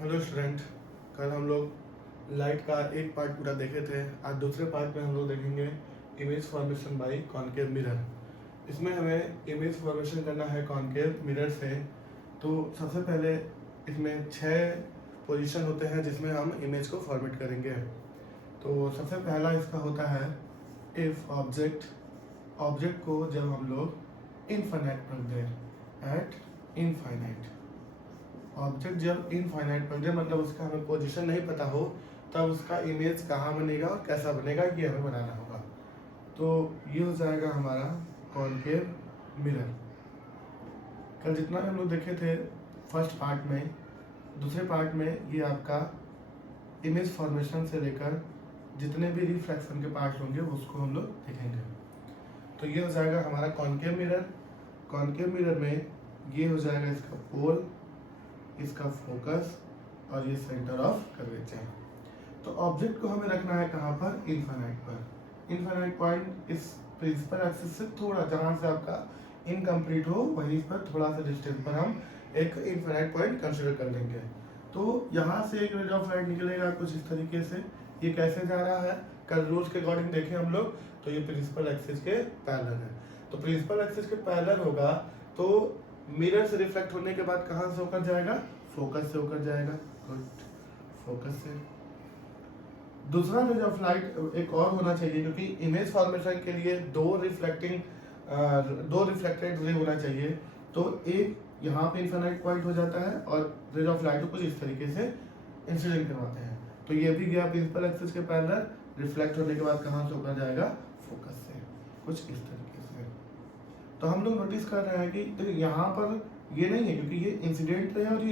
Hello student. कल हम लोग लाइट का एक पार्ट पूरा देखे थे। आज दूसरे पार्ट में हम लोग देखेंगे image formation by concave mirror. इसमें हमें इमेज फॉर्मेशन करना है कॉनकेव मिरर से। तो सबसे पहले इसमें 6 पोजीशन होते हैं जिसमें हम इमेज को फॉर्मेट करेंगे। तो सबसे पहला इसका होता है इफ ऑब्जेक्ट को जब हम लोग इनफाइनाइट रख दें, एट इनफाइनाइट। ऑब्जेक्ट जब इनफाइनाइट पर दे मतलब उसका हमें पोजीशन नहीं पता हो, तब उसका इमेज कहाँ बनेगा और कैसा बनेगा ये हमें बनाना होगा। तो ये हो जाएगा हमारा कॉनकेव मिरर। कल जितना हम लोग देखे थे फर्स्ट पार्ट में, दूसरे पार्ट में ये आपका इमेज फॉर्मेशन से लेकर जितने भी रिफ्रैक्शन के पार्ट होंगे उसको हम लोग देखेंगे। तो ये हो जाएगा हमारा कॉनकेव मिरर। कॉनकेव मिरर में ये हो जाएगा इसका पोल, इसका फोकस और ये सेंटर ऑफ कर्वेचर। तो ऑब्जेक्ट को हमें रखना है कहाँ पर? इनफाइनाइट पर। इनफाइनाइट पॉइंट इस प्रिंसिपल एक्सिस से थोड़ा, जहाँ से आपका इनकम्प्लीट हो वहीं पर थोड़ा सा डिस्टेंस पर हम एक इनफाइनाइट पॉइंट कंसिडर कर लेंगे। तो यहाँ से एक रेज ऑफ लाइट निकलेगा कुछ इस तरीके से। ये कैसे जा रहा है? कल रूल्स के अकॉर्डिंग देखें हम लोग, तो ये प्रिंसिपल एक्सिस के पैरेलल है। तो प्रिंसिपल एक्सिस के पैरेलल होगा तो मिरर से रिफ्लेक्ट होने के बाद कहाँ से होकर जाएगा? फोकस से होकर जाएगा। गुड, फोकस से। दूसरा रेज ऑफ लाइट एक और होना चाहिए, क्योंकि इमेज फॉर्मेशन के लिए दो रिफ्लेक्टेड रे होना चाहिए। तो एक यहाँ पे इनफाइनाइट पॉइंट हो जाता है और रेज ऑफ लाइट को कुछ इस तरीके से इंसिडेंट करवाते हैं। तो ये भी गया प्रिंसिपल एक्सिस के पैरेलल, रिफ्लेक्ट होने के बाद कहाँ से होकर जाएगा? फोकस से, कुछ इस तरीके से। तो हम लोग नोटिस कर रहे हैं कि तो यहाँ पर ये नहीं है, क्योंकि ये इंसिडेंट रे और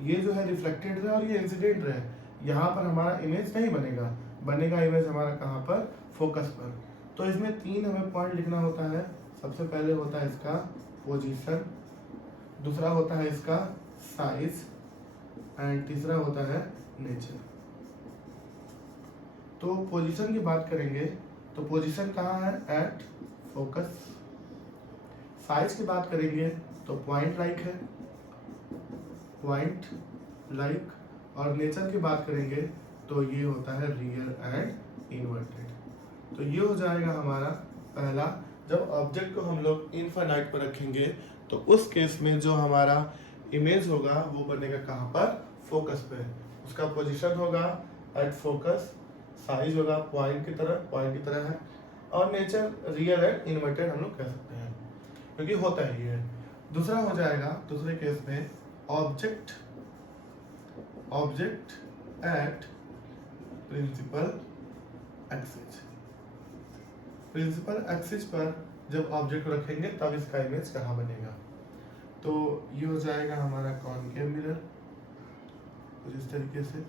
ये जो है रिफ्लेक्टेड रे और ये इंसिडेंट रे है। यहाँ पर हमारा इमेज नहीं बनेगा, बनेगा इमेज हमारा कहाँ पर? फोकस पर। तो इसमें 3 हमें पॉइंट लिखना होता है। सबसे पहले होता है इसका पोजीशन, दूसरा होता है इसका साइज एंड तीसरा होता है नेचर। तो पोजीशन की बात करेंगे तो पोजीशन कहाँ है? At focus. साइज की बात करेंगे तो पॉइंट लाइक है, पॉइंट लाइक। और नेचर की बात करेंगे तो ये होता है रियल एंड इन्वर्टेड। तो ये हो जाएगा हमारा पहला। जब ऑब्जेक्ट को हम लोग इनफाइनाइट पर रखेंगे तो उस केस में जो हमारा इमेज होगा वो बनेगा कहाँ पर? फोकस पे। उसका पोजीशन होगा एट फोकस, साइज होगा पॉइंट की तरह है, और नेचर रियल एंड इन्वर्टेड हम लोग कह सकते हैं, क्योंकि होता ही है। दूसरा हो जाएगा दूसरे केस में object at principal axis. Principal axis पर जब ऑब्जेक्ट को रखेंगे तब इसका इमेज कहाँ बनेगा? तो ये हो जाएगा हमारा कॉनकेव मिरर, कुछ इस तरीके से।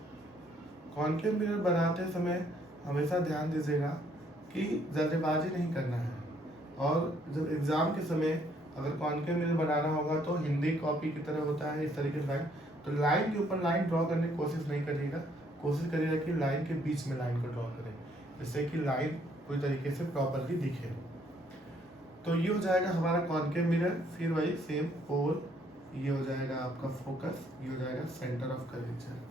कॉनकेव मिरर बनाते समय हमेशा ध्यान दीजिएगा कि जल्दबाजी नहीं करना है। और जब एग्जाम के समय अगर कॉनकेव मिरर बनाना होगा तो हिंदी कॉपी की तरह होता है इस तरीके से लाइन, तो लाइन के ऊपर लाइन ड्रॉ करने की कोशिश नहीं करिएगा। कोशिश करिएगा कि लाइन के बीच में लाइन को ड्रॉ करें, जिससे कि लाइन पूरी तरीके से प्रॉपरली दिखे। तो ये हो जाएगा हमारा कॉनकेव मिरर। फिर वही सेम पोल, ये हो जाएगा आपका फोकस, ये हो जाएगा सेंटर ऑफ कर्वेचर।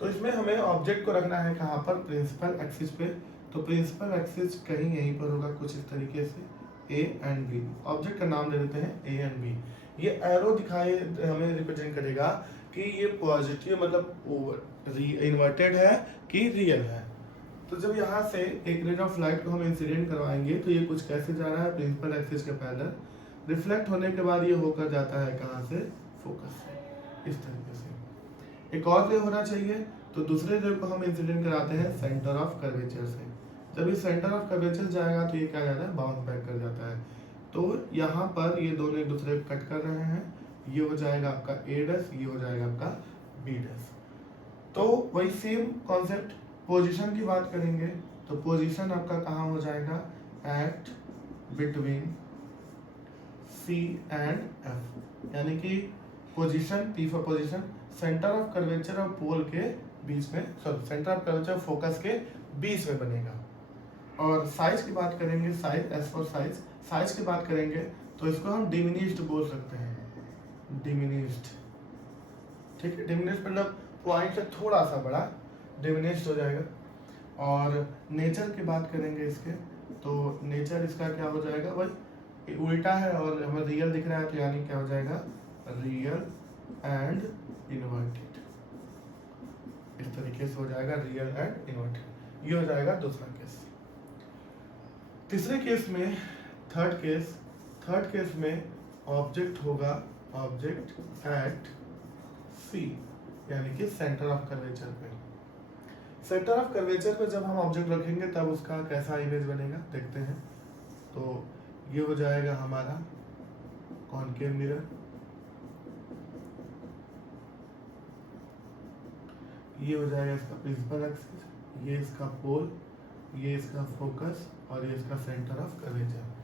तो इसमें हमें ऑब्जेक्ट को रखना है कहाँ पर? प्रिंसिपल एक्सिस पे। तो प्रिंसिपल एक्सिस कहीं यहीं पर होगा कुछ इस तरीके से, ए एंड बी। ऑब्जेक्ट का नाम दे देते हैं ए एंड बी। ये एरो दिखाए हमें रिप्रेजेंट करेगा कि ये पॉजिटिव मतलब इन्वर्टेड है कि रियल है। तो जब यहाँ से एक रेज ऑफ लाइट को हम इंसिडेंट करवाएंगे तो ये कुछ कैसे जा रहा है? प्रिंसिपल एक्सिस के पैरेलल। रिफ्लेक्ट होने के बाद ये होकर जाता है कहाँ से? फोकस से, इस तरीके से। एक और रे होना चाहिए, तो दूसरे रे को हम इंसिडेंट कराते हैं सेंटर ऑफ कर्वेचर से। जब ये सेंटर ऑफ कर्वेचर जाएगा तो ये क्या जाता है? बाउंस बैक कर जाता है। तो यहाँ पर ये दोनों एक दूसरे को कट कर रहे हैं। ये हो जाएगा आपका ए डैश, ये हो जाएगा आपका बी डैश। तो वही सेम कॉन्सेप्ट। पोजीशन की बात करेंगे तो पोजीशन आपका कहाँ हो जाएगा? At between C and F. यानी कि position, P for position, centre of curvature और पोल के बीच में, sorry centre of curvature focus के बीच में बनेगा। और साइज की बात करेंगे, size S for size. Size की बात करेंगे तो इसको हम डिमिनिश्ड बोल सकते हैं, डिमिनिश्ड। ठीक है, डिमिनिश्ड मतलब पॉइंट से थोड़ा सा बड़ा डिमिनिश्ड हो जाएगा। और नेचर की बात करेंगे इसके, तो नेचर इसका क्या हो जाएगा भाई, उल्टा है और हमें रियल दिख रहा है, तो यानी क्या हो जाएगा, रियल एंड इन्वर्टेड। इस तरीके से हो जाएगा रियल एंड इन्वर्टेड। ये हो जाएगा दूसरा केस। तीसरे केस में थर्ड केस में ऑब्जेक्ट होगा ऑब्जेक्ट एट सी, यानी कि सेंटर ऑफ कर्वेचर पे। सेंटर ऑफ कर्वेचर पे जब हम ऑब्जेक्ट रखेंगे तब उसका कैसा इमेज बनेगा देखते हैं। तो ये हो जाएगा हमारा कॉनकेव मिरर, ये हो जाएगा इसका प्रिंसिपल एक्सिस, ये इसका पोल, ये इसका फोकस और ये इसका सेंटर ऑफ कर्वेचर।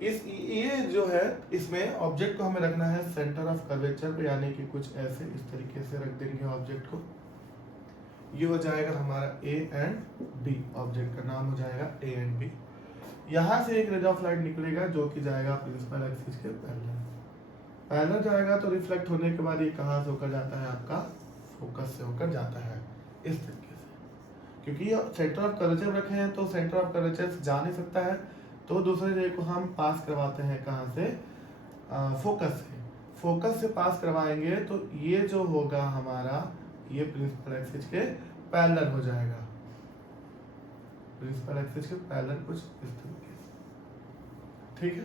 ये जो है इसमें ऑब्जेक्ट को हमें रखना है सेंटर ऑफ कर्वेचर पे, यानी कि कुछ ऐसे इस तरीके से रख देंगे ऑब्जेक्ट को। ये हो जाएगा हमारा ए एंड बी, ऑब्जेक्ट का नाम हो जाएगा ए एंड बी। यहाँ से एक रेज ऑफ लाइट निकलेगा जो कि जाएगा प्रिंसिपल एक्सिस के पैरेलल जाएगा, तो रिफ्लेक्ट होने के बाद ये कहाँ से होकर जाता है, आपका फोकस से होकर जाता है इस तरीके से। क्योंकि ये सेंटर ऑफ कर्वेचर रखे हैं तो सेंटर ऑफ कर्वेचर से जा नहीं सकता है, तो दूसरे रे को हम पास करवाते हैं कहाँ से, फोकस से। फोकस से पास करवाएंगे तो ये जो होगा हमारा, ये प्रिंसिपल एक्सिस के पैरेलल हो जाएगा, प्रिंसिपल एक्सिस के पैरेलल कुछ इस तरीके से, ठीक है।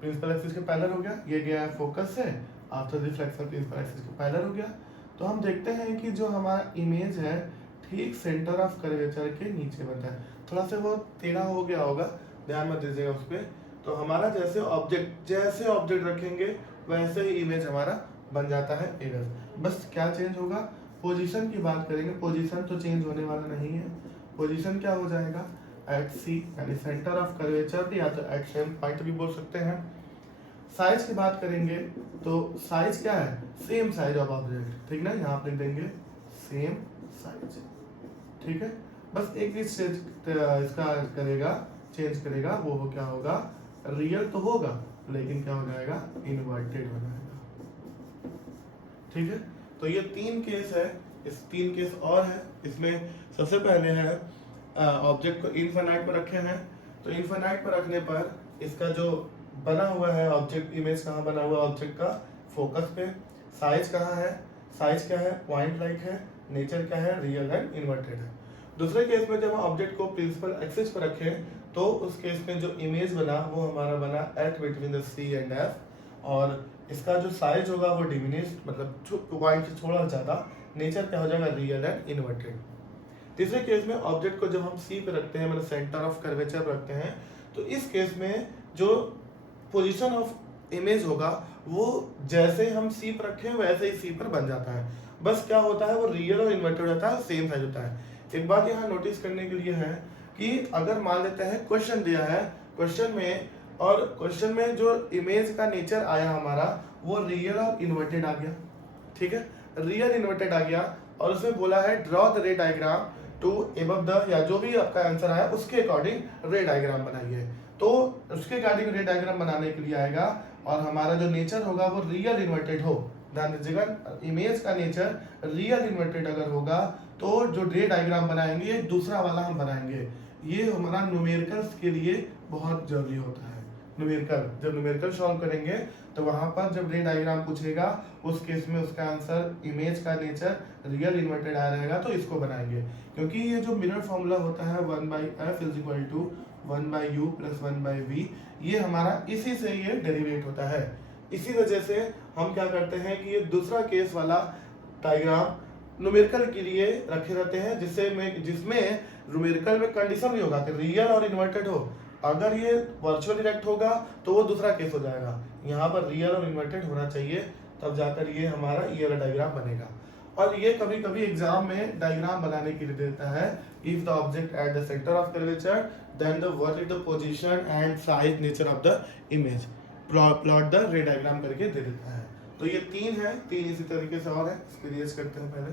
प्रिंसिपल एक्सिस के पैरेलल हो गया, ये गया है फोकस से, आफ्टर रिफ्लेक्शन प्रिंसिपल एक्सिस के पैरेलल हो गया। तो हम देखते हैं कि जो हमारा इमेज है ठीक सेंटर ऑफ कर्वेचर के नीचे बनता है। थोड़ा सा वो टेढ़ा हो गया होगा, ध्यान मत दीजिएगा उस पर। तो हमारा जैसे ऑब्जेक्ट रखेंगे वैसे ही इमेज हमारा बन जाता है इधर। बस क्या चेंज होगा, पोजीशन की बात करेंगे, पोजीशन तो चेंज होने वाला नहीं है। पोजीशन क्या हो जाएगा, एट सी, यानी सेंटर ऑफ कर्वेचर, या तो एट सेम पॉइंट भी बोल सकते हैं। साइज की बात करेंगे तो साइज क्या है, सेम साइज ऑफ ऑब्जेक्ट, ठीक ना, यहाँ आप लिख देंगे सेम साइज, ठीक है। बस एक चीज इसका करेगा, चेंज करेगा, वो हो क्या होगा, रियल तो होगा लेकिन क्या हो जाएगा, इन्वर्टेड हो जाएगा, ठीक है। तो ये 3 केस है, इस 3 केस और है। इसमें सबसे पहले है ऑब्जेक्ट को इनफाइनाइट पर रखे हैं, तो इनफाइनाइट पर रखने पर इसका जो बना हुआ है ऑब्जेक्ट, इमेज कहाँ बना हुआ है ऑब्जेक्ट का, फोकस पे। साइज कहाँ है, साइज क्या है, पॉइंट लाइक है। नेचर क्या है, रियल एंड इन्वर्टेड है। दूसरे केस में जब हम ऑब्जेक्ट को प्रिंसिपल एक्सिस पर रखें तो उस केस में जो इमेज बना वो हमारा बना at between the C and F, और इसका जो साइज होगा वो डिमिनिश्ड, मतलब पॉइंट से थोड़ा ज़्यादा। नेचर क्या हो जाएगा, रियल एंड इन्वर्टेड। तीसरे केस में ऑब्जेक्ट को जब हम सी पे रखते हैं, मतलब सेंटर ऑफ कर्वेचर पर रखते हैं, तो इस केस में जो पोजीशन ऑफ इमेज होगा वो जैसे हम सी पर रखें वैसे ही सी पर बन जाता है। बस क्या होता है, वो रियल और इन्वर्टेड होता है, सेम साइज होता है। एक बात यहाँ नोटिस करने के लिए है कि अगर मान लेते हैं क्वेश्चन दिया है, क्वेश्चन में जो इमेज का नेचर आया हमारा वो रियल और इन्वर्टेड आ गया, ठीक है, रियल इन्वर्टेड आ गया, और उसमें बोला है draw the ray diagram to above the, या जो भी आपका आंसर आया उसके अकॉर्डिंग रे डायग्राम बनाइए। तो उसके अकॉर्डिंग रे डायग्राम बनाने के लिए आएगा, और हमारा जो नेचर होगा वो रियल इन्वर्टेड हो। ध्यान दीजिएगा, इमेज का नेचर रियल इन्वर्टेड अगर होगा तो जो रे डायग्राम बनाएंगे दूसरा वाला हम बनाएंगे। ये हमारा न्यूमेरिकल्स के लिए बहुत जरूरी होता है। न्यूमेरिकल, जब न्यूमेरिकल सॉल्व करेंगे तो वहां पर जब रे डायग्राम पूछेगा उस केस में उसका आंसर इमेज का नेचर रियल इन्वर्टेड आ रहेगा, तो इसको बनाएंगे। क्योंकि ये जो मिरर फॉर्मूला होता है 1/f = 1/u + 1/v, ये हमारा इसी से ये डेरिवेट होता है। इसी वजह से हम क्या करते हैं कि ये दूसरा केस वाला डायग्राम न्यूमेरिकल के लिए रखे रहते हैं, जिसमें न्यूमेरिकल में कंडीशन नहीं होगा कि रियल और इन्वर्टेड हो। अगर ये वर्चुअल डायरेक्ट होगा तो वो दूसरा केस हो जाएगा। यहाँ पर रियल और इन्वर्टेड होना चाहिए, तब जाकर ये हमारा ये वाला डायग्राम बनेगा। और ये कभी कभी एग्जाम में डायग्राम बनाने के लिए देता है, if the object at the centre of curvature then the what is the position and size nature of the image, plot the ray diagram करके दे देता है। तो ये 3 है, 3 इसी तरीके से और है, एक्सपीरियंस करते हैं पहले।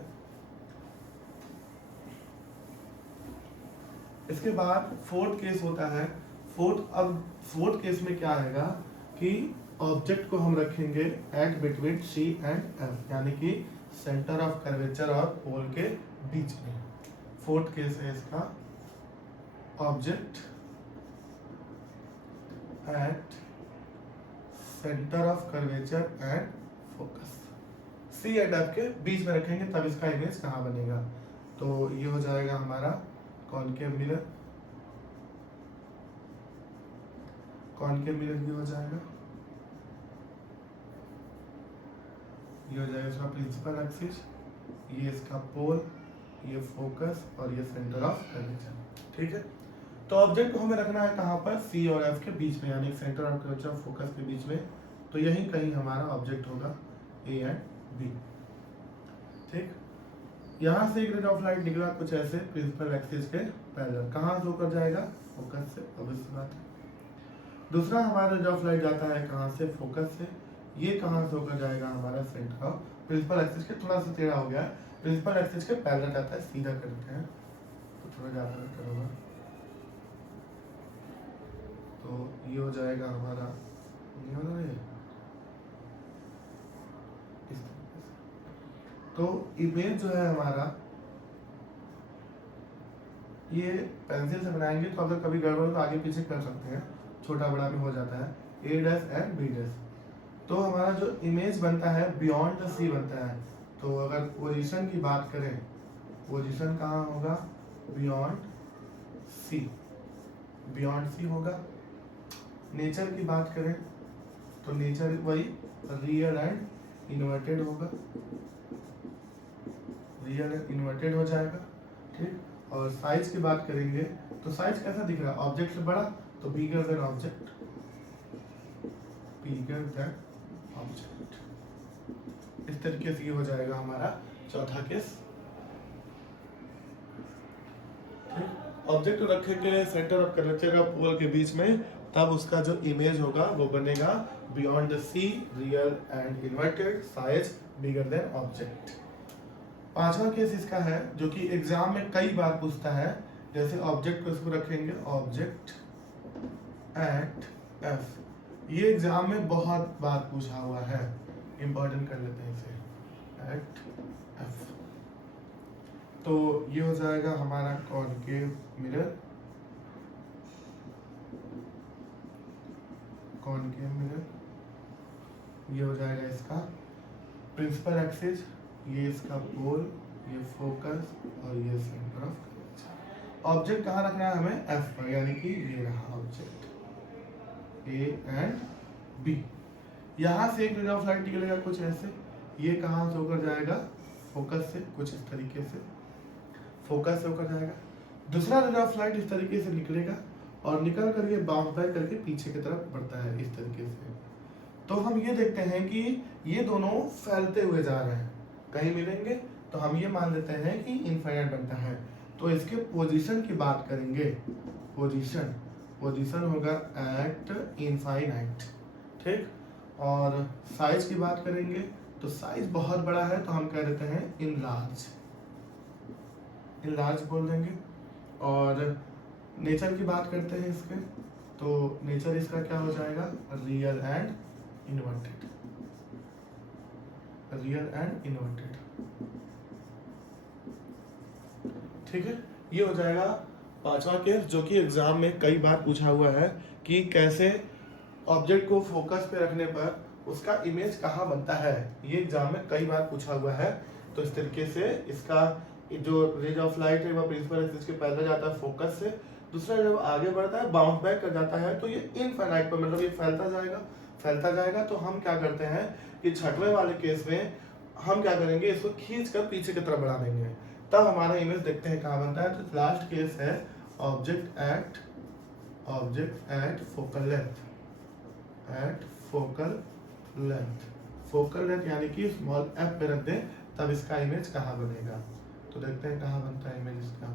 इसके बाद फोर्थ केस होता है। फोर्थ केस में क्या आएगा कि ऑब्जेक्ट को हम रखेंगे at between C and F, यानी कि सेंटर ऑफ कर्वेचर और पोल के बीच में। फोर्थ केस है इसका, object at centre of curvature and focus, C and F के बीच में रखेंगे तब इसका इमेज कहाँ बनेगा। तो ये हो जाएगा हमारा कॉनकेव मिरर, कॉनकेव मिरर ये हो जाएगा, ये हो जाएगा इसका प्रिंसिपल एक्सिस, ये इसका पोल, ये फोकस और ये सेंटर ऑफ कर्वेचर। ठीक है, तो ऑब्जेक्ट को हमें रखना है कहाँ पर, सी और एफ के बीच में, यानी सेंटर ऑफ कर्वेचर और फोकस के बीच में। तो यही कहीं हमारा ऑब्जेक्ट होगा ए एंड बी। ठीक, यहाँ से एक रे ऑफ लाइट निकला कुछ ऐसे प्रिंसिपल एक्सिस के पैरेलल, कहाँ से होकर जाएगा, फोकस से, ऑब्वियस बात है। दूसरा हमारा रे ऑफ लाइट जाता है कहाँ से, फोकस से, ये कहाँ से होकर जाएगा हमारा सेंटर ऑफ प्रिंसिपल एक्सिस के, थोड़ा सा टेढ़ा हो गया, प्रिंसिपल एक्सिस के पैरेलल जाता है, सीधा करते हैं तो थोड़ा ज़्यादा बेटर होगा। तो ये हो जाएगा हमारा, ये हो रहा है इस तरीके से। तो इमेज जो है हमारा, ये पेंसिल से बनाएंगे तो अगर कभी गड़बड़ हो तो आगे पीछे कर सकते हैं, छोटा बड़ा भी हो जाता है, ए डैश एंड बी डैश। तो हमारा जो इमेज बनता है बियॉन्ड द सी बनता है। तो अगर पोजीशन की बात करें, पोजीशन कहाँ होगा, बियॉन्ड सी, बियॉन्ड सी होगा। नेचर की बात करें तो नेचर वही रियल एंड इन्वर्टेड होगा, रियल एंड इन्वर्टेड हो जाएगा। ठीक, और साइज की बात करेंगे तो साइज कैसा दिख रहा है, ऑब्जेक्ट से बड़ा तो बिगर देन ऑब्जेक्ट, बिगर देन ऑब्जेक्ट। इस तरीके से ये हो जाएगा हमारा चौथा केस। ठीक, ऑब्जेक्ट को रखेंगे सेंटर ऑफ कर्वेचर का पोल के बीच में, तब उसका जो इमेज होगा वो बनेगा beyond the C, real and inverted, size bigger than object. पांचवा केस इसका है जो कि एग्जाम में कई बार पूछता है, जैसे ऑब्जेक्ट को इसको रखेंगे ऑब्जेक्ट एट एफ, ये एग्जाम में बहुत बार पूछा हुआ है, इंपॉर्टेंट कर लेते हैं इसे, एट एफ। तो ये हो जाएगा हमारा कॉनकेव मिरर, कॉनकेव मिरर, ये हो जाएगा इसका प्रिंसिपल एक्सिस, ये इसका पोल, ये फोकस और ये सेंटर ऑफ कर्वेचर। ऑब्जेक्ट कहाँ रखना है हमें, एफ पर, यानी कि ये रहा ऑब्जेक्ट ए एंड बी। यहाँ से एक रे ऑफ लाइट निकलेगा कुछ ऐसे, ये कहाँ से होकर जाएगा, फोकस से, कुछ इस तरीके से फोकस से होकर जाएगा। दूसरा रे ऑफ लाइट इस तरीके से निकलेगा और निकल कर ये बाउंस बैक करके पीछे की तरफ बढ़ता है इस तरीके से। तो हम ये देखते हैं कि ये दोनों फैलते हुए जा रहे हैं, कहीं मिलेंगे तो हम ये मान लेते हैं कि इनफाइनाइट बनता है। तो इसके पोजीशन की बात करेंगे, पोजीशन, पोजीशन होगा एट इनफाइनाइट। ठीक, और साइज की बात करेंगे तो साइज बहुत बड़ा है तो हम कह देते हैं इन लार्ज, इन लार्ज बोल देंगे। और नेचर की बात करते हैं इसके, तो नेचर इसका क्या हो जाएगा, real and inverted, real and inverted. ठीक है, ये हो जाएगा पांचवा केस जो कि एग्जाम में कई बार पूछा हुआ है कि कैसे ऑब्जेक्ट को फोकस पे रखने पर उसका इमेज कहाँ बनता है, ये एग्जाम में कई बार पूछा हुआ है। तो इस तरीके से इसका जो रेज ऑफ लाइट है वह प्रिंसिपल एक्सिस के पैरेलल जाता है फोकस से, दूसरा जब आगे बढ़ता है बाउंस बैक कर जाता है तो ये इनफाइनाइट पर, मतलब ये फैलता जाएगा, फैलता जाएगा। तो हम क्या करते हैं कि छठवें वाले केस में हम क्या करेंगे, इसको खींच कर पीछे की तरफ बढ़ा देंगे, तब हमारा इमेज देखते हैं कहाँ बनता है। तो लास्ट केस है object at focal length, at focal length, focal length यानी कि स्मॉल एफ पे रख दें तब इसका इमेज कहाँ बनेगा। तो देखते हैं कहाँ बनता है इमेज इसका,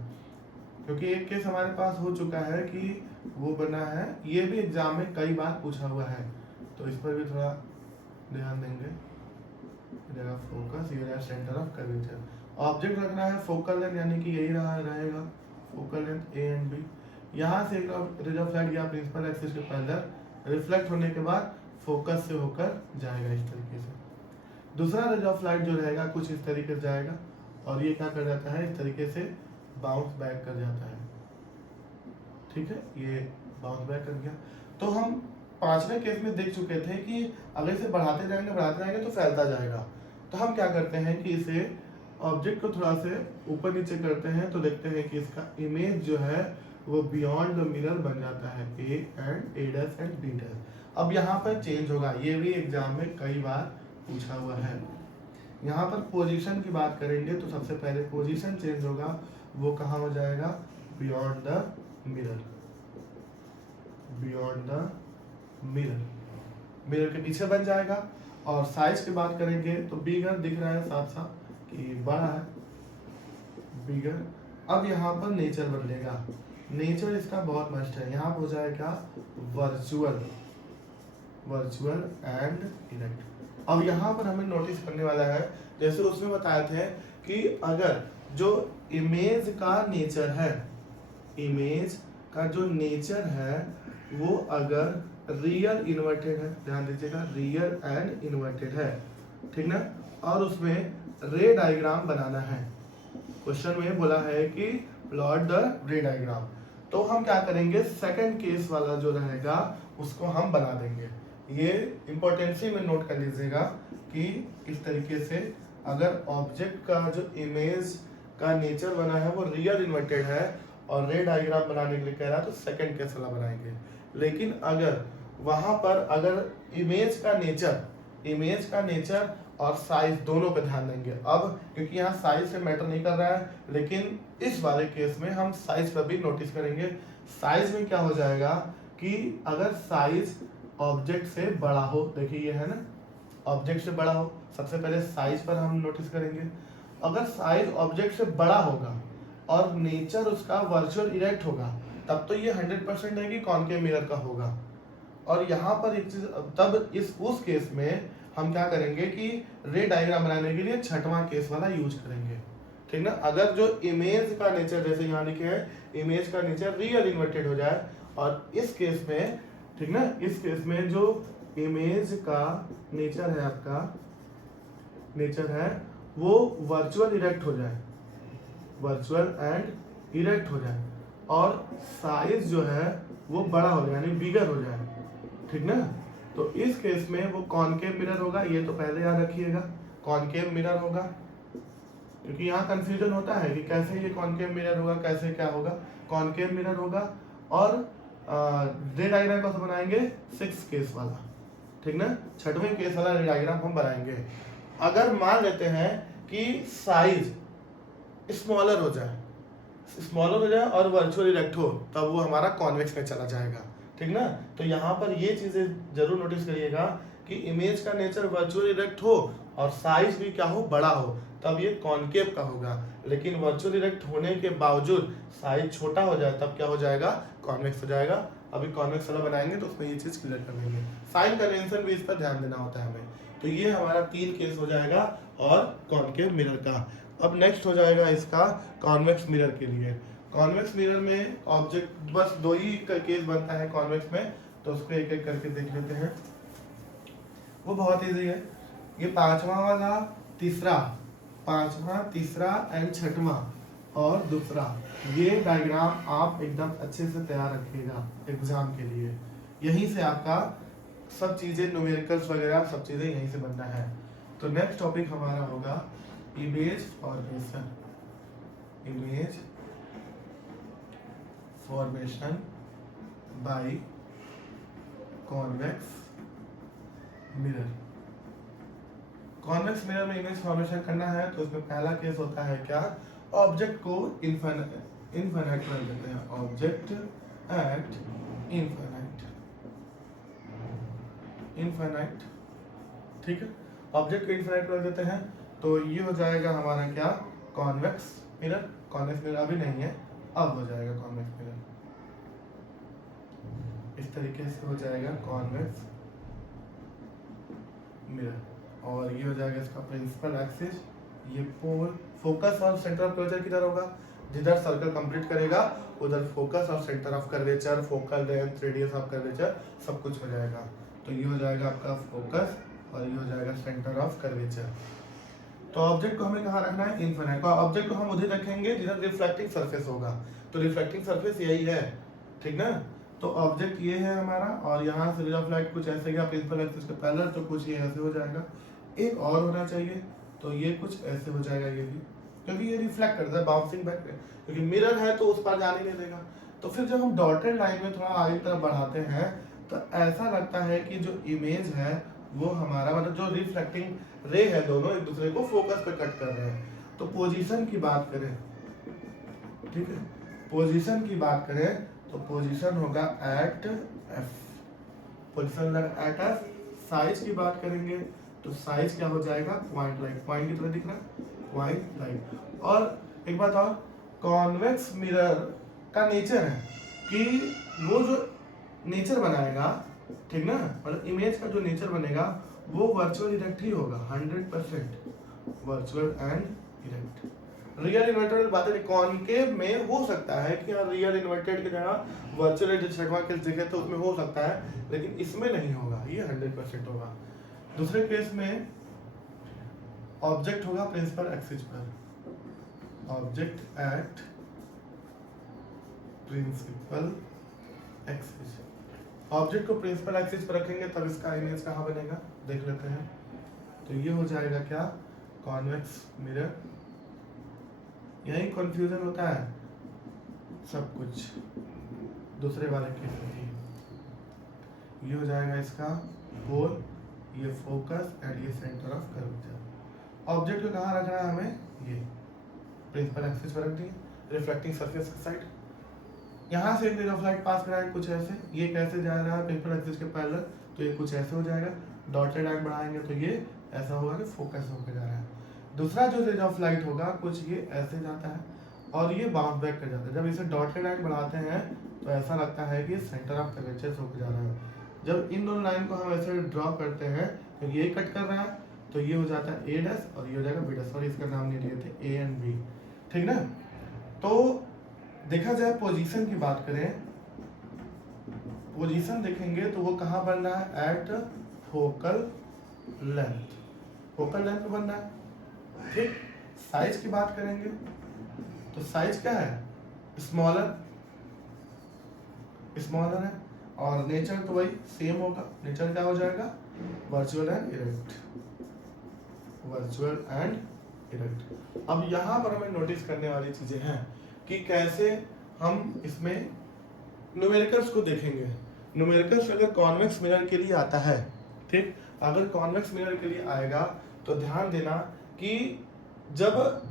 क्योंकि एक केस हमारे पास हो चुका है कि वो बना है, ये भी एग्जाम में कई बार पूछा हुआ है, तो इस पर भी थोड़ा ध्यान देंगे। जगह फोकस, ये रहा सेंटर ऑफ कर्वेचर, ऑब्जेक्ट रखना है फोकल लेंथ यानी कि यही रहेगा focal length A and B. यहाँ से एक रे ऑफ लाइट या प्रिंसिपल एक्सिस के पैरेलल रिफ्लेक्ट होने के बाद फोकस से होकर जाएगा इस तरीके से। दूसरा रेज ऑफ लाइट जो रहेगा कुछ इस तरीके से जाएगा और ये क्या कर जाता है, इस तरीके से बाउंस बैक कर जाता है। ठीक है, ये बाउंस बैक कर गया। तो हम पांचवें केस में देख चुके थे कि अगर इसे बढ़ाते जाएंगे तो फैलता जाएगा। तो हम क्या करते हैं कि इसे ऑब्जेक्ट को थोड़ा से ऊपर नीचे करते हैं, तो देखते हैं कि इसका इमेज जो है वो बियॉन्ड द मिरर बन जाता है, A एंड B। अब यहाँ पर चेंज होगा, ये भी एग्जाम में कई बार पूछा हुआ है। यहाँ पर पोजीशन की बात करेंगे तो सबसे पहले पोजीशन चेंज होगा, वो कहाँ हो जाएगा, beyond the mirror, beyond the mirror, mirror के पीछे बन जाएगा। और साइज की बात करेंगे तो बिगर दिख रहा है साथ साथ कि बड़ा है, बिगर। अब यहाँ पर नेचर बदलेगा, नेचर इसका बहुत मस्त है, यहाँ हो जाएगा वर्चुअल, वर्चुअल एंड इरेक्ट। अब यहाँ पर हमें नोटिस करने वाला है, जैसे उसमें बताए थे कि अगर जो इमेज का नेचर है, इमेज का जो नेचर है वो अगर रियल इन्वर्टेड है, ध्यान दीजिएगा रियल एंड इन्वर्टेड है, ठीक ना, और उसमें रे डायग्राम बनाना है। क्वेश्चन में बोला है कि प्लॉट द रे डायग्राम, तो हम क्या करेंगे, सेकंड केस वाला जो रहेगा उसको हम बना देंगे। ये इंपॉर्टेंसी में नोट कर लीजिएगा कि इस तरीके से अगर ऑब्जेक्ट का जो इमेज का नेचर बना है वो रियल इन्वर्टेड है और रे डायग्राम बनाने के लिए कह रहा है तो सेकंड केस वाला बनाएंगे। लेकिन अगर वहां पर अगर इमेज का नेचर और साइज दोनों पे ध्यान देंगे। अब क्योंकि यहाँ साइज से मैटर नहीं कर रहा है, लेकिन इस वाले केस में हम साइज पर भी नोटिस करेंगे। साइज में क्या हो जाएगा कि अगर साइज ऑब्जेक्ट से बड़ा हो, देखिए ये है ना, ऑब्जेक्ट से बड़ा हो, सबसे पहले साइज पर हम नोटिस करेंगे। अगर साइज ऑब्जेक्ट से बड़ा होगा और नेचर उसका वर्चुअल इरेक्ट होगा, तब तो ये 100% है कि कॉनकेव मिरर का होगा। और यहाँ पर एक चीज, तब उस केस में हम क्या करेंगे कि रे डायग्राम बनाने के लिए छठवां केस वाला यूज करेंगे, ठीक ना। अगर जो इमेज का नेचर, जैसे यहाँ लिखे है, इमेज का नेचर रियल इन्वर्टेड हो जाए, और इस केस में, ठीक ना, इस केस में जो इमेज का नेचर है, आपका नेचर है वो वर्चुअल इरेक्ट हो जाए, वर्चुअल एंड इरेक्ट हो जाए, और साइज जो है वो बड़ा हो जाए, यानी बिगर हो जाए, ठीक ना। तो इस केस में वो कॉनकेव मिरर होगा, ये तो पहले याद रखिएगा, कॉनकेव मिरर होगा, क्योंकि यहाँ कंफ्यूजन होता है कि कैसे ये कॉनकेव मिरर होगा, कैसे क्या होगा, कॉनकेव मिरर होगा। और रे डायग्राम कैसे बनाएंगे, 6 केस वाला, ठीक ना, छठवें केस वाला रे डायग्राम हम बनाएंगे। अगर मान लेते हैं कि साइज स्मॉलर हो जाए और वर्चुअल इरेक्ट हो, तब वो हमारा कॉन्वेक्स में चला जाएगा, ठीक ना। तो यहाँ पर ये चीजें जरूर नोटिस करिएगा कि इमेज का नेचर वर्चुअल इरेक्ट हो और साइज भी क्या हो, बड़ा हो, तब ये कॉनकेव का होगा। लेकिन वर्चुअल इरेक्ट होने के बावजूद साइज छोटा हो जाए, तब क्या हो जाएगा, कॉन्वेक्स हो जाएगा। अभी कॉन्वेक्स वाला बनाएंगे तो उसमें ये चीज क्लियर कर देंगे, साइन कन्वेंशन भी इस पर ध्यान देना होता है हमें। तो ये हमारा 3 केस हो जाएगा और कॉनकेव मिरर का। अब नेक्स्ट हो जाएगा इसका कॉन्वेक्स मिरर के लिए। कॉन्वेक्स मिरर में ऑब्जेक्ट बस 2 ही केस बनता है कॉन्वेक्स में, तो उसको एक एक करके देख लेते हैं। वो बहुत इजी है, ये पांचवा, तीसरा एंड छठवां और दूसरा, ये डायग्राम आप एकदम अच्छे से तैयार रखिएगा एग्जाम के लिए। यहीं से आपका सब चीजें, न्यूमेरिकल्स वगैरह सब चीजें यहीं से बनना है। तो नेक्स्ट टॉपिक हमारा होगा image formation, image formation by convex mirror. Convex mirror में इमेज फॉर्मेशन करना है तो उसमें पहला केस होता है क्या, ऑब्जेक्ट को इनफाइनाइट कर देते हैं, ऑब्जेक्ट एट इनफाइनाइट, ठीक है, ऑब्जेक्ट को इनफाइनाइट कर देते हैं। तो ये हो जाएगा हमारा क्या, कॉन्वेक्स मिरर। कॉन्वेक्स मिरर अभी नहीं है, अब हो जाएगा कॉन्वेक्स मिरर, इस तरीके से हो जाएगा कॉन्वेक्स मिरर। और ये हो जाएगा इसका प्रिंसिपल एक्सिस, ये पोल, फोकस और सेंटर ऑफ कर्वेचर किधर होगा, जिधर सर्कल कंप्लीट करेगा उधर फोकस और centre of curvature, focal length, radius of curvature सब कुछ हो जाएगा। तो ये हो जाएगा आपका फोकस और ये हो जाएगा सेंटर ऑफ कर्वेचर। तो ऑब्जेक्ट को हमें कहाँ रखना है, इनफिनिट। ऑब्जेक्ट को हम उधर रखेंगे जिधर रिफ्लेक्टिंग सरफेस होगा, तो रिफ्लेक्टिंग सरफेस यही है, ठीक ना। तो ऑब्जेक्ट ये है हमारा, और यहाँ से रे ऑफ लाइट कुछ ऐसे गया प्रिंसिपल एक्सिस के पैरेलल, तो कुछ ये ऐसे हो जाएगा। एक और होना चाहिए, तो ये कुछ ऐसे हो जाएगा ये भी, क्योंकि ये रिफ्लेक्ट करता है बाउंसिंग बैक, क्योंकि मिरर है तो उस पर जाने नहीं देगा। तो फिर जब हम डॉटेड लाइन में थोड़ा आगे की तरफ बढ़ाते हैं तो ऐसा लगता है कि जो इमेज है वो हमारा, मतलब जो रिफ्लेक्टिंग रे है, दोनों एक दूसरे को फोकस पे कट कर रहे हैं। तो पोजीशन की बात करें, ठीक है, पोजीशन की बात करें तो पोजीशन होगा at F, position at F. Size की बात करेंगे तो साइज क्या हो जाएगा, पॉइंट लाइट, पॉइंट की तरह दिख रहा है, पॉइंट लाइट। और एक बात और, कॉन्वेक्स मिरर का नेचर है कि वो जो नेचर बनाएगा, ठीक ना, मतलब इमेज का जो नेचर बनेगा वो वर्चुअल इरेक्ट ही होगा, 100% virtual and erect. Real inverted बात है, कॉनकेव में हो सकता है कि रियल इन्वर्टेड की जगह वर्चुअल जो छठवां केस दिखे तो उसमें हो सकता है, लेकिन इसमें नहीं होगा, ये 100% होगा। दूसरे केस में ऑब्जेक्ट होगा प्रिंसिपल एक्सिस पर, object at principal axis. Object को प्रिंसिपल एक्सिस पर रखेंगे तब इसका इमेज कहाँ बनेगा, देख लेते हैं। तो ये हो जाएगा क्या, कॉन्वेक्स मिरर। यही कंफ्यूजन होता है सब कुछ दूसरे वाले केस में। ये हो जाएगा इसका गोल, ये फोकस एंड ये सेंटर ऑफ कर्वेचर। ऑब्जेक्ट को कहाँ रखना है हमें, ये प्रिंसिपल एक्सिस पर रख दिए, रिफ्लेक्टिंग सरफेस की साइड। यहाँ से रे ऑफ लाइट पास कराएंगे कुछ ऐसे, ये कैसे जा रहा है प्रिंसिपल एक्सिस के पैरेलल, तो ये कुछ ऐसे हो जाएगा। डॉटेड लाइन बढ़ाएंगे तो ये ऐसा होगा कि फोकस होकर जा रहा है। दूसरा जो रे ऑफ लाइट होगा कुछ ये ऐसे जाता है और ये बाउंस बैक कर जाता है। जब इसे डॉटेड लाइन बढ़ाते हैं तो ऐसा लगता है कि सेंटर ऑफ कर्वेचर होकर जा रहा है। जब इन दोनों लाइन को हम ऐसे ड्रॉ करते हैं क्योंकि ये कट कर रहा है, तो ये हो जाता है ए डैश और ये हो जाएगा बी डैश, और इसका नाम नहीं लिए थे ए एंड बी, ठीक ना। तो देखा जाए पोजीशन की बात करें, पोजीशन देखेंगे तो वो कहाँ बन रहा है, at focal length, focal length बन रहा है, ठीक। साइज की बात करेंगे तो साइज क्या है, स्मॉलर, स्मॉलर है, और नेचर तो वही सेम होगा। नेचर क्या हो जाएगा, virtual and erect, virtual and erect. अब यहाँ पर हमें नोटिस करने वाली चीजें हैं कि कैसे हम इसमें न्यूमेरिकल्स को देखेंगे। न्यूमेरिकल्स अगर कॉन्वेक्स मिरर के लिए आता है, ठीक, अगर कॉन्वेक्स मिरर के लिए आएगा तो ध्यान देना कि जब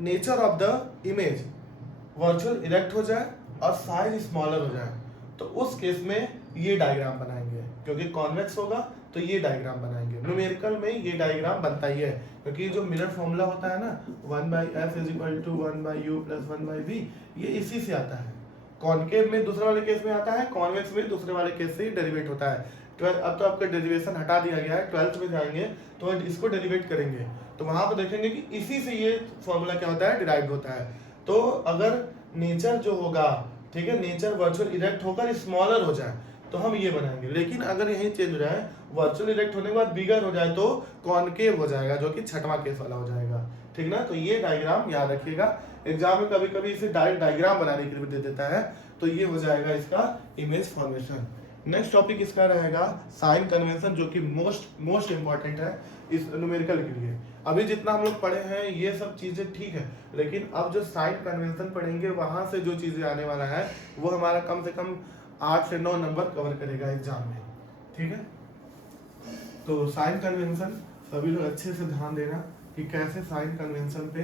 nature of the image virtual erect हो जाए और साइज स्मॉलर हो जाए तो उस केस में ये डायग्राम बनाएंगे, क्योंकि कॉन्वेक्स होगा तो ये डायग्राम बनाएंगे। न्यूमेरिकल में ये डायग्राम बनता ही है, क्योंकि जो मिरर फॉर्मूला होता है ना 1/f = 1/u + 1/v, ये इसी से आता है। कॉनकेव में दूसरे वाले केस में आता है, कॉन्वेक्स में दूसरे वाले केस से ही डेरिवेट होता है। अब तो आपका डेरिवेशन हटा दिया गया है, 12th में जाएंगे तो इसको डेरिवेट करेंगे तो वहां पर देखेंगे कि इसी से ये फॉर्मूला क्या होता है, डिराइव होता है। तो अगर नेचर जो होगा, ठीक है, नेचर वर्चुअल इरेक्ट होकर स्मॉलर हो जाए तो हम ये बनाएंगे, लेकिन अगर यही चेंज हो जाए, वर्चुअल इरेक्ट होने के बाद बिगर हो जाए तो कॉनकेव हो जाएगा, जो कि छठवां केस वाला हो जाएगा, ठीक ना। तो ये डायग्राम याद रखिएगा, एग्जाम में कभी कभी इसे डायरेक्ट डायग्राम बनाने के लिए दे देता है, तो ये हो जाएगा इसका इमेज फॉर्मेशन। नेक्स्ट टॉपिक इसका रहेगा साइन कन्वेंशन, जो कि मोस्ट इंपॉर्टेंट है इस न्यूमेरिकल के लिए। अभी जितना हम लोग पढ़े हैं ये सब चीजें ठीक है, लेकिन अब जो साइन कन्वेंशन पढ़ेंगे वहां से जो चीजें आने वाला है वो हमारा कम से कम 8 से 9 नंबर कवर करेगा एग्जाम में, ठीक है। तो साइन कन्वेंशन सभी लोग अच्छे से ध्यान देना कि कैसे साइन कन्वेंशन पे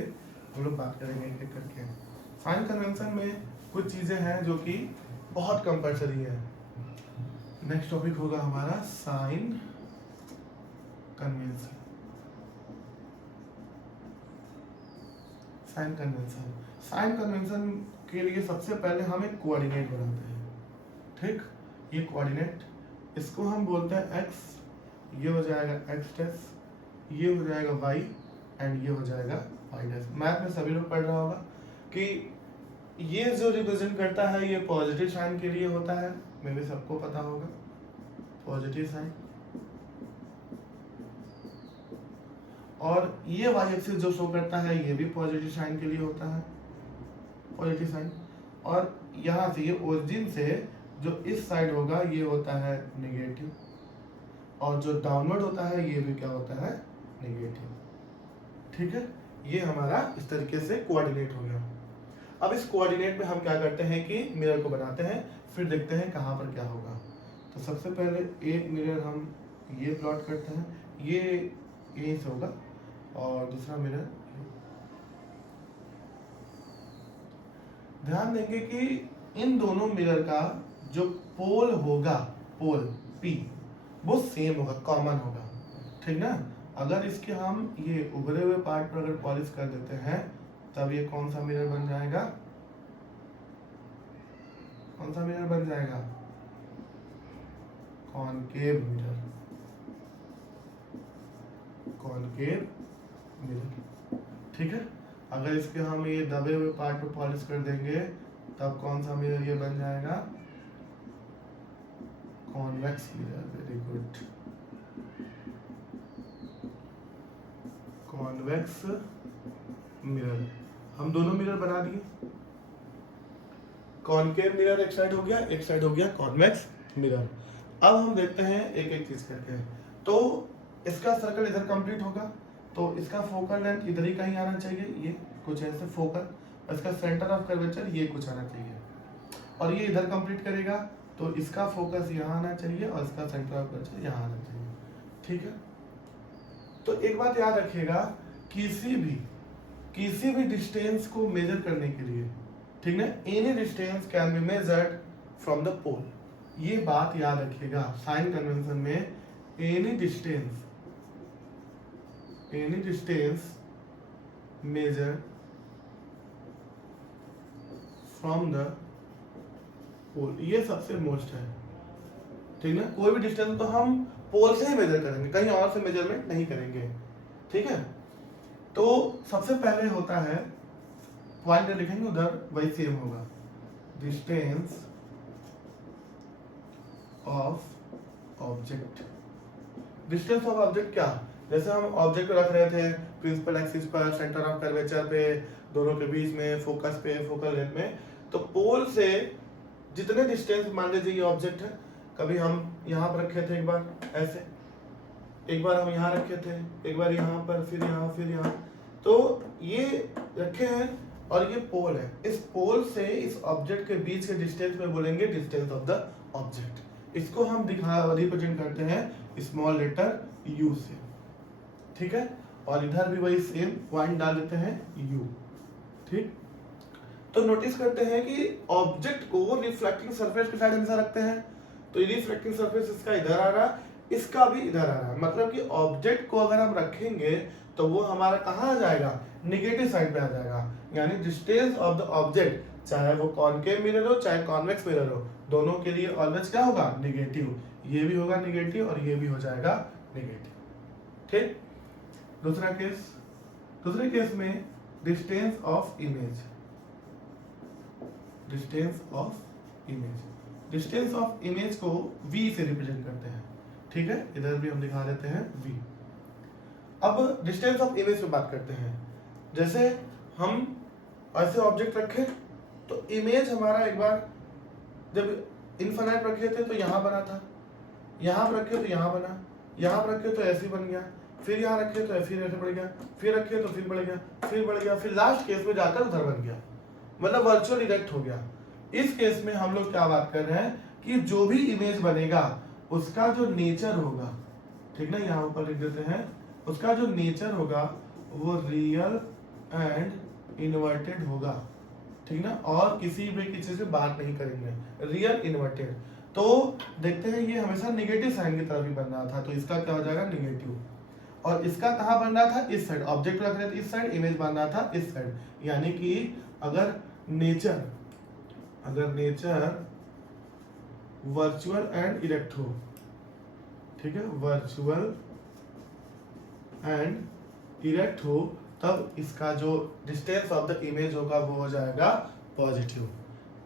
हम लोग बात करेंगे एक एक करके। साइन कन्वेंशन में कुछ चीजें हैं जो कि बहुत कंपल्सरी है। नेक्स्ट टॉपिक होगा हमारा sign convention. Sign convention, sign convention के लिए सबसे पहले हम एक कोऑर्डिनेट बनाते हैं, ठीक। ये कोऑर्डिनेट, इसको हम बोलते हैं x, ये हो जाएगा x डैश, ये हो जाएगा y एंड ये हो जाएगा y डैश। मैथ में सभी लोग पढ़ रहा होगा कि ये जो रिप्रेजेंट करता है ये पॉजिटिव साइन के लिए होता है, मे भी सबको पता होगा, पॉजिटिव साइन। और ये वाई एक्सिस जो शो करता है ये भी पॉजिटिव साइन के लिए होता है, पॉजिटिव साइन। और यहाँ से ये ओरिजिन से जो इस साइड होगा ये होता है नेगेटिव, और जो डाउनवर्ड होता है ये भी क्या होता है, नेगेटिव। ठीक है, ये हमारा इस तरीके से कोऑर्डिनेट हो गया। अब इस कोऑर्डिनेट में हम क्या करते हैं कि मिरर को बनाते हैं, फिर देखते हैं कहाँ पर क्या होगा। तो सबसे पहले एक मिरर हम ये प्लॉट करते हैं, ये यहीं से होगा, और दूसरा मिरर। ध्यान देंगे कि इन दोनों मिरर का जो पोल होगा, पोल P, वो सेम होगा, कॉमन होगा, ठीक ना। अगर इसके हम ये उभरे हुए पार्ट पर अगर पॉलिश कर देते हैं तब ये कौन सा मिरर बन जाएगा, कौन सा मिरर बन जाएगा, कॉनकेव मिरर, कॉनकेव मिरर। ठीक है, अगर इसके हम ये दबे हुए पार्ट पर पॉलिश कर देंगे तब कौन सा मिरर ये बन जाएगा, convex mirror. Very good, convex mirror. हम दोनों मिरर बना दिए, कॉनकेव मिरर एक साइड हो गया, एक साइड हो गया कॉन्वेक्स मिरर। अब हम देखते हैं एक एक चीज करके। तो इसका सर्कल इधर कंप्लीट होगा, तो इसका फोकल लेंथ इधर ही कहीं आना चाहिए, ये कुछ ऐसे फोकल, इसका सेंटर ऑफ कर्वेचर ये कुछ आना चाहिए, और ये इधर कंप्लीट करेगा तो इसका फोकस यहाँ आना चाहिए और इसका सेंटर ऑफ कर्वेचर यहाँ आना चाहिए। ठीक है, तो एक बात याद रखिएगा, किसी भी डिस्टेंस को मेजर करने के लिए, ठीक ना, any distance can be measured from the pole. ये बात याद रखिएगा, साइन कन्वेंशन में any distance measure from the pole, ये सबसे मोस्ट है। ठीक ना, कोई भी डिस्टेंस तो हम पोल से ही मेजर करेंगे, कहीं और से मेजरमेंट नहीं करेंगे। ठीक है, तो सबसे पहले होता है, पॉइंट लिखेंगे उधर वही सेम होगा, distance of object. Distance of object क्या, जैसे हम ऑब्जेक्ट को रख रहे थे प्रिंसिपल एक्सिस पर, सेंटर ऑफ कर्वेचर पे, दोनों के बीच में, फोकस पे, फोकल लेंथ में, तो पोल से जितने डिस्टेंस, मान लीजिए ये ऑब्जेक्ट है, कभी हम यहाँ पर रखे थे एक बार ऐसे, एक बार हम यहाँ रखे थे, एक बार यहाँ पर, फिर यहाँ, फिर यहाँ, तो ये रखे हैं और ये पोल है। इस पोल से इस ऑब्जेक्ट के बीच के डिस्टेंस में बोलेंगे डिस्टेंस ऑफ द ऑब्जेक्ट। इसको हम रिप्रेजेंट करते हैं स्मॉल लेटर u से। ठीक है, और इधर भी वही सेम पॉइंट डाल देते हैं u। ठीक, तो नोटिस करते हैं कि ऑब्जेक्ट को रिफ्लेक्टिंग सरफेस के साइड हमेशा रखते हैं, तो ये रिफ्लेक्टिंग सरफेस इसका इधर आ रहा है, इसका भी इधर आ रहा है, मतलब कि ऑब्जेक्ट को अगर हम रखेंगे तो वो हमारा कहाँ आ जाएगा, निगेटिव साइड पे आ जाएगा। यानी डिस्टेंस ऑफ द ऑब्जेक्ट, चाहे वो कॉनकेव मिरर हो चाहे कॉन्वेक्स मिरर हो, दोनों के लिए ऑलवेज क्या होगा, निगेटिव। ये भी होगा निगेटिव और ये भी हो जाएगा निगेटिव। ठीक, दूसरे केस में distance of image, distance of image को v से रिप्रेजेंट करते हैं। ठीक है, इधर भी हम दिखा देते हैं v। अब डिस्टेंस ऑफ इमेज पे बात करते हैं। जैसे हम ऐसे ऑब्जेक्ट रखे तो इमेज हमारा एक बार जब इनफाइनाइट रखे थे तो यहाँ बना था, यहाँ पर रखे तो यहाँ बना, यहाँ पर रखे तो ऐसे बन गया, फिर यहाँ रखे तो फिर ऐसे बढ़ गया, फिर रखे तो फिर बढ़ गया, फिर बढ़ गया, फिर लास्ट केस में जाकर उधर बन गया, मतलब वर्चुअल इरेक्ट हो गया। इस केस में हम लोग क्या बात कर रहे हैं कि जो भी इमेज बनेगा उसका जो नेचर होगा, ठीक ना, यहाँ ऊपर लिख देते हैं, उसका जो नेचर होगा वो रियल एंड इन्वर्टेड होगा। ठीक ना, और किसी भी चीज से बात नहीं करेंगे, रियल इन्वर्टेड। तो देखते हैं ये हमेशा नेगेटिव साइन की तरफ ही बन रहा था, तो इसका क्या हो जाएगा, नेगेटिव। और इसका कहाँ बन रहा था, इस साइड, ऑब्जेक्ट रख रहे थे इस साइड, इमेज बन रहा था इस साइड। यानी कि अगर नेचर वर्चुअल एंड इरेक्ट हो, ठीक है, वर्चुअल एंड इरेक्ट हो, तब इसका जो डिस्टेंस ऑफ द इमेज होगा वो हो जाएगा पॉजिटिव।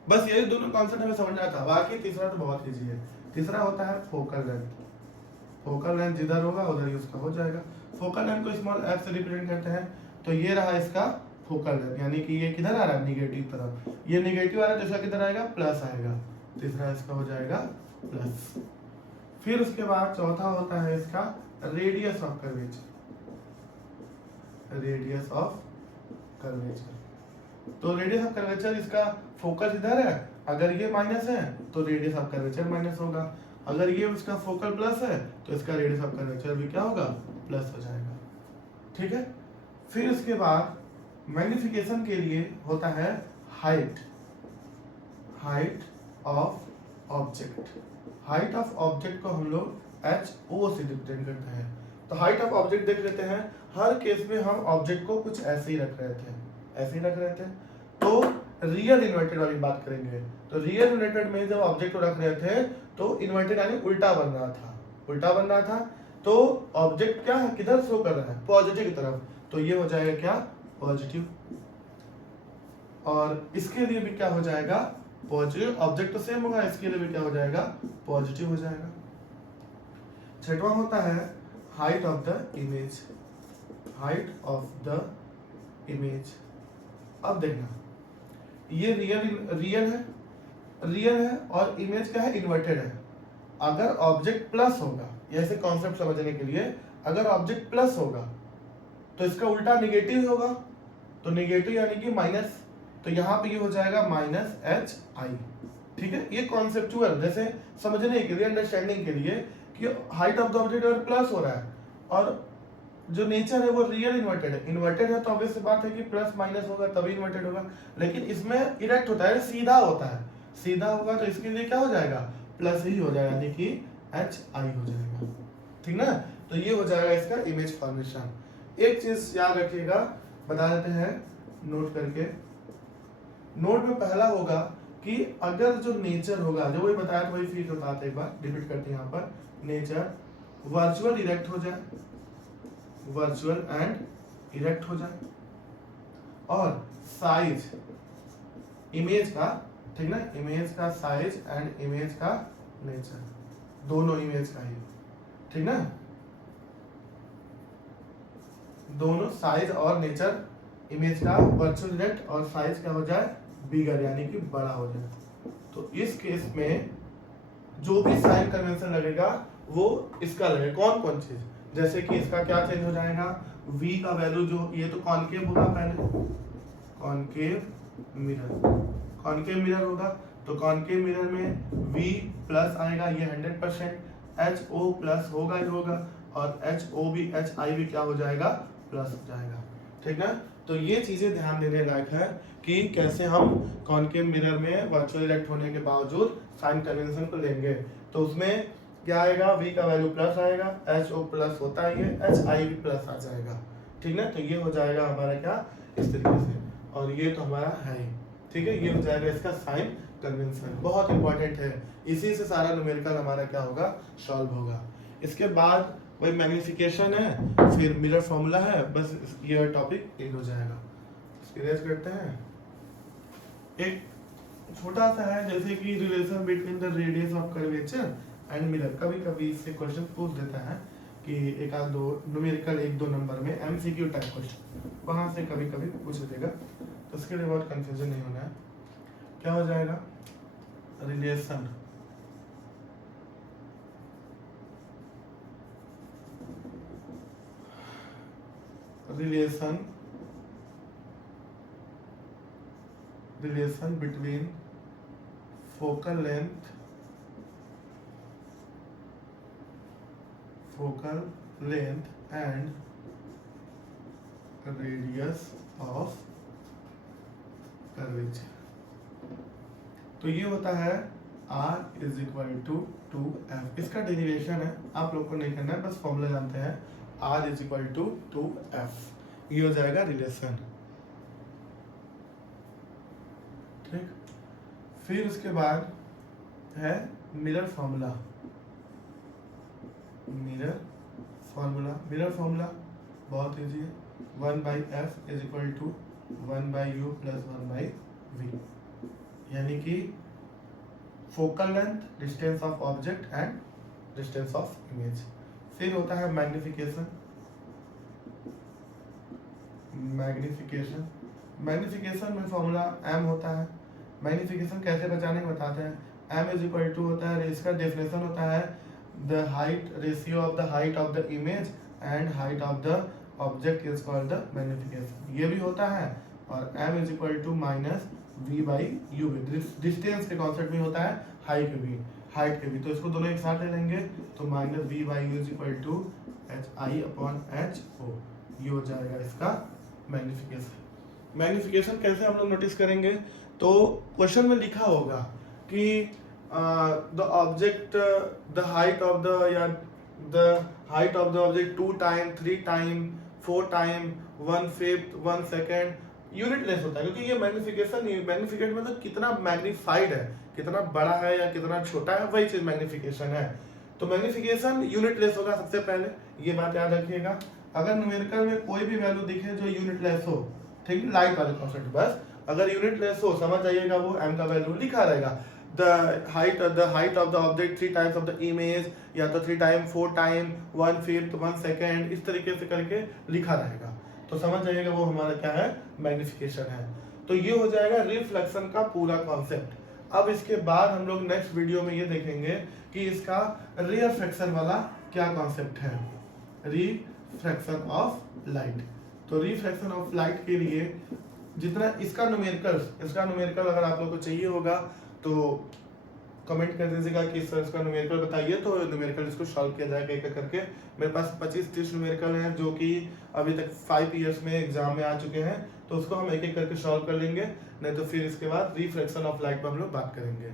बस ये दोनों कॉन्सेप्ट हमें समझना था, बाकी तीसरा तो बहुत इजी है। तीसरा होता है फोकल लेंथ। फोकल लेंथ जिधर होगा उधर ही उसका हो जाएगा। फोकल लेंथ को स्मॉल f से रिप्रेजेंट करते हैं, तो ये रहा इसका फोकल लेंथ, यानी कि ये किधर आ रहा है निगेटिव तरफ, ये निगेटिव आ रहा है तो इसका किधर आएगा प्लस आएगा, तीसरा इसका हो जाएगा प्लस। फिर उसके बाद चौथा होता है इसका radius of curvature, radius of curvature. तो रेडियस ऑफ कर्वेचर इसका फोकस इधर है, अगर ये माइनस है तो रेडियस ऑफ कर्वेचर माइनस होगा, अगर ये उसका फोकल प्लस है तो इसका रेडियस ऑफ कर्वेचर भी क्या होगा प्लस हो जाएगा। ठीक है। फिर उसके बाद मैग्निफिकेशन के लिए होता है height, height of object. Height of object को हम लोग HO से रिप्रेजेंट करते हैं। तो हाइट ऑफ ऑब्जेक्ट देख लेते हैं, हर केस में हम ऑब्जेक्ट को कुछ ऐसे ही रख रहे थे, ऐसे ही रख रहे थे। तो रियल इन्वर्टेड वाली बात करेंगे, तो रियल इन्वर्टेड में जब ऑब्जेक्ट को रख रहे थे तो इन्वर्टेड यानी उल्टा बन रहा था, उल्टा बन रहा था, तो ऑब्जेक्ट क्या है किधर शो कर रहा है पॉजिटिव की तरफ, तो ये हो जाएगा क्या पॉजिटिव, और इसके लिए भी क्या हो जाएगा पॉजिटिव, ऑब्जेक्ट तो सेम होगा, इसके लिए भी क्या हो जाएगा पॉजिटिव हो जाएगा। छठवां होता है height of the image, height of the image. अब देखना ये रियल है और इमेज क्या है इन्वर्टेड है। अगर ऑब्जेक्ट प्लस होगा, ऐसे कॉन्सेप्ट समझने के लिए, अगर ऑब्जेक्ट प्लस होगा तो इसका उल्टा निगेटिव होगा, तो निगेटिव यानी कि माइनस, तो यहाँ पे ये हो जाएगा माइनस HI। ठीक है, ये कॉन्सेप्चुअल जैसे समझने के लिए, अंडरस्टैंडिंग के लिए कि हाइट ऑफ द ऑब्जेक्ट अगर प्लस हो रहा है और जो नेचर है वो रियल इन्वर्टेड है, इन्वर्टेड है तो ऑब्वियस बात है कि प्लस माइनस होगा तभी इन्वर्टेड होगा, लेकिन इसमें इरेक्ट होता है, सीधा होता है, सीधा होगा तो इसके लिए क्या हो जाएगा प्लस ही हो जाएगा, यानी कि HI हो जाएगा। ठीक ना, तो ये हो जाएगा इसका इमेज फॉर्मेशन। एक चीज याद रखिएगा, बता देते हैं नोट करके। नोट में पहला होगा कि अगर जो नेचर होगा, जो वही बताया था वही फिर बताते एक बार रिपीट करते हैं यहाँ पर, नेचर वर्चुअल इरेक्ट हो जाए, वर्चुअल एंड इरेक्ट हो जाए, और साइज इमेज का, ठीक ना, इमेज का साइज एंड इमेज का नेचर, दोनों इमेज का ही, ठीक ना, दोनों साइज और नेचर इमेज का वर्चुअल इरेक्ट और साइज क्या हो जाए बिगर यानी कि बड़ा हो जाए। तो इस केस में जो भी साइन कन्वेंशन लगेगा वो इसका लगेगा, कौन कौन चीज, जैसे कि इसका क्या चेंज हो जाएगा, v का वैल्यू जो ये तो कॉनकेव होगा, पहले कॉनकेव मिरर होगा, तो कॉनकेव मिरर में v प्लस आएगा, ये 100%, HO प्लस होगा ही होगा, और HO भी HI भी क्या हो जाएगा प्लस हो जाएगा। ठीक ना, तो ये चीजें ध्यान देने लायक है कि कैसे हम कॉनकेव मिरर में वर्चुअल इरेक्ट होने के बावजूद साइन कन्वेंशन को लेंगे। तो उसमें क्या आएगा, v का वैल्यू प्लस आएगा, HO प्लस होता ही है, HI भी प्लस आ जाएगा। ठीक ना, तो ये हो जाएगा हमारा क्या इस तरीके से, और ये तो हमारा है ही। ठीक है, ये हो जाएगा इसका साइन कन्वेंशन, बहुत इंपॉर्टेंट है, इसी से सारा न्यूमेरिकल हमारा क्या होगा सॉल्व होगा। इसके बाद वही मैग्निफिकेशन है, फिर मिरर फॉर्मूला है, बस ये टॉपिक एंड हो जाएगा। एक्सपीरियंस करते हैं, एक छोटा सा है जैसे कि relation between the radius of curvature and mirror. कभी कभी इससे क्वेश्चन पूछ देता है कि एक आध दो न्यूमेरिकल 1-2 नंबर में MCQ टाइप क्वेश्चन, वहां से कभी कभी पूछ देगा, तो उसके लिए बहुत कंफ्यूजन नहीं होना है। क्या हो जाएगा, relation relation between focal length and radius of curvature. तो ये होता है R is equal to 2F। इसका डेरिवेशन है, आप लोग को नहीं करना है, बस फॉर्मूला जानते हैं, R is equal to 2F। ये हो जाएगा रिलेशन। ठीक, फिर उसके बाद है मिरर फॉर्मूला। मिरर फॉर्मूला बहुत इजी है, 1/f is equal to 1/u plus 1/v, यानी कि focal length, distance of object and distance of image. फिर होता है मैग्निफिकेशन, मैग्निफिकेशन, मैग्निफिकेशन में फॉर्मूला m होता है। मैग्निफिकेशन कैसे बचाने को बताते हैं, m इज इक्वल टू होता है, इसका डेफिनेशन होता है the height, ratio of the height of the image and height of the object is called the magnification, ये भी होता है। और m is equal to minus v by u भी, डिस्टेंस के कॉन्सेप्ट में होता है हाइट के भी, तो इसको दोनों एक साथ ले लेंगे तो minus v by u is equal to H I upon H O, ये हो जाएगा इसका मैग्निफिकेशन। मैग्निफिकेशन कैसे हम लोग नोटिस करेंगे, तो क्वेश्चन में लिखा होगा कि the object, the height of the, या the height of the object 2 time 3 time 4 time 1/5 1 second, unit less होता है क्योंकि ये मैग्निफिकेट में तो कितना मैग्नीफाइड है, कितना बड़ा है या कितना छोटा है, वही चीज मैग्निफिकेशन है। तो मैग्निफिकेशन यूनिट लेस होगा सबसे पहले, ये बात याद रखिएगा। अगर न्यूमेरिकल में कोई भी वैल्यू दिखे जो यूनिट लेस हो, ठीक है, लाइट वाले कॉन्सेप्ट, बस अगर यूनिट लेस हो समझ जाइएगा वो m का वैल्यू लिखा रहेगा। The height of the object 3 times of the image, या तो 3 टाइम 4 टाइम 1/5 1 सेकेंड, इस तरीके से करके लिखा रहेगा, तो समझ जाइएगा वो हमारा क्या है, मैग्निफिकेशन है। तो ये हो जाएगा रिफ्लेक्शन का पूरा कॉन्सेप्ट। अब इसके बाद हम लोग नेक्स्ट वीडियो में ये देखेंगे कि इसका रिफ्रैक्शन वाला क्या कॉन्सेप्ट है, रिफ्रैक्शन ऑफ लाइट। तो रिफ्रैक्शन ऑफ लाइट के लिए जितना इसका न्यूमेरिकल अगर आप लोग को चाहिए होगा तो कमेंट कर दीजिएगा कि सर इसका न्यूमेरिकल बताइए, तो न्यूमेरिकल इसको सॉल्व किया जाएगा एक एक करके। मेरे पास 25-30 न्यूमेरिकल हैं जो कि अभी तक 5 ईयर्स में एग्जाम में आ चुके हैं, तो उसको हम एक एक करके सॉल्व कर लेंगे, नहीं तो फिर इसके बाद रिफ्लेक्शन ऑफ लाइट पर हम लोग बात करेंगे।